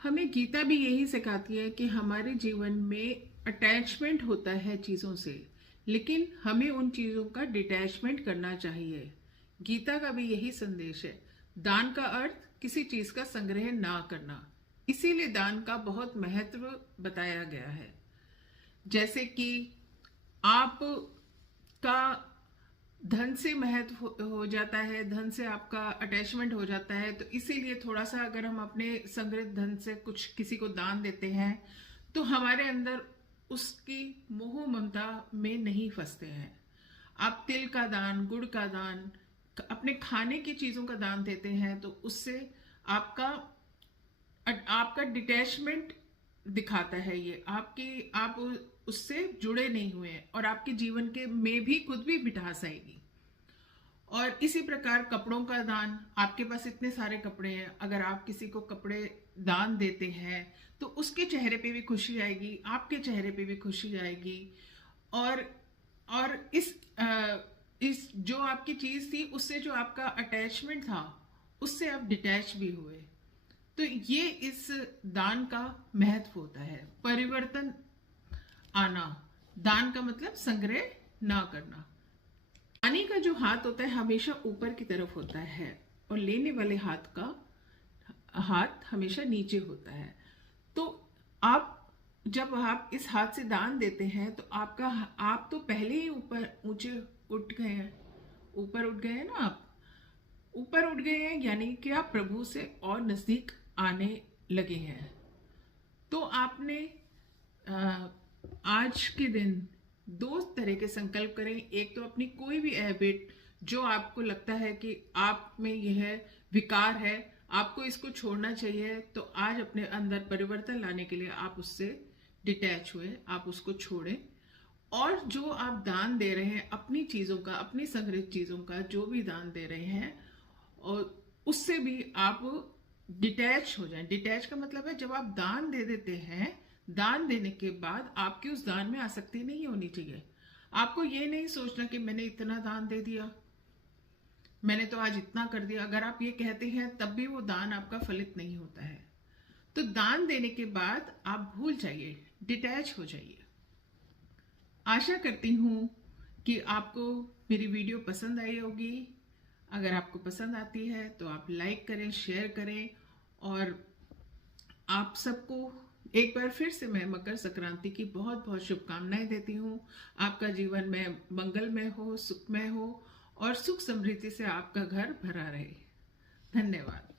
हमें गीता भी यही सिखाती है कि हमारे जीवन में अटैचमेंट होता है चीज़ों से, लेकिन हमें उन चीज़ों का डिटैचमेंट करना चाहिए। गीता का भी यही संदेश है। दान का अर्थ किसी चीज़ का संग्रह ना करना, इसीलिए दान का बहुत महत्व बताया गया है। जैसे कि आप का धन से महत्व हो जाता है, धन से आपका अटैचमेंट हो जाता है, तो इसीलिए थोड़ा सा अगर हम अपने संग्रहित धन से कुछ किसी को दान देते हैं तो हमारे अंदर उसकी मोह ममता में नहीं फंसते हैं। आप तिल का दान, गुड़ का दान, अपने खाने की चीजों का दान देते हैं तो उससे आपका आपका डिटैचमेंट दिखाता है। ये आप उससे जुड़े नहीं हुए हैं और आपके जीवन के में भी खुद भी मिठास आएगी। और इसी प्रकार कपड़ों का दान, आपके पास इतने सारे कपड़े हैं, अगर आप किसी को कपड़े दान देते हैं तो उसके चेहरे पे भी खुशी आएगी, आपके चेहरे पे भी खुशी आएगी। और इस जो आपकी चीज थी उससे जो आपका अटैचमेंट था उससे आप डिटैच भी हुए। तो ये इस दान का महत्व होता है। परिवर्तन आना, दान का मतलब संग्रह ना करना। आने का जो हाथ होता है हमेशा ऊपर की तरफ होता है और लेने वाले हाथ का हाथ हमेशा नीचे होता है। तो आप जब आप इस हाथ से दान देते हैं तो आप तो पहले ही ऊपर ऊंचे उठ गए हैं, ऊपर उठ गए हैं ना, आप ऊपर उठ गए हैं, यानी कि आप प्रभु से और नजदीक आने लगे हैं। तो आपने आज के दिन दो तरह के संकल्प करें। एक तो अपनी कोई भी हैबिट जो आपको लगता है कि आप में यह विकार है, आपको इसको छोड़ना चाहिए, तो आज अपने अंदर परिवर्तन लाने के लिए आप उससे डिटैच हुए, आप उसको छोड़ें। और जो आप दान दे रहे हैं अपनी चीजों का, अपनी संग्रहित चीजों का जो भी दान दे रहे हैं, और उससे भी आप डिटैच हो जाएं। डिटैच का मतलब है जब आप दान दे देते हैं, दान देने के बाद आपकी उस दान में आसक्ति नहीं होनी चाहिए। आपको ये नहीं सोचना कि मैंने इतना दान दे दिया, मैंने तो आज इतना कर दिया। अगर आप ये कहते हैं तब भी वो दान आपका फलित नहीं होता है। तो दान देने के बाद आप भूल जाइए, डिटैच हो जाइए। आशा करती हूँ कि आपको मेरी वीडियो पसंद आई होगी। अगर आपको पसंद आती है तो आप लाइक करें, शेयर करें। और आप सबको एक बार फिर से मैं मकर संक्रांति की बहुत बहुत शुभकामनाएं देती हूँ। आपका जीवन में मंगलमय हो, सुखमय हो और सुख समृद्धि से आपका घर भरा रहे। धन्यवाद।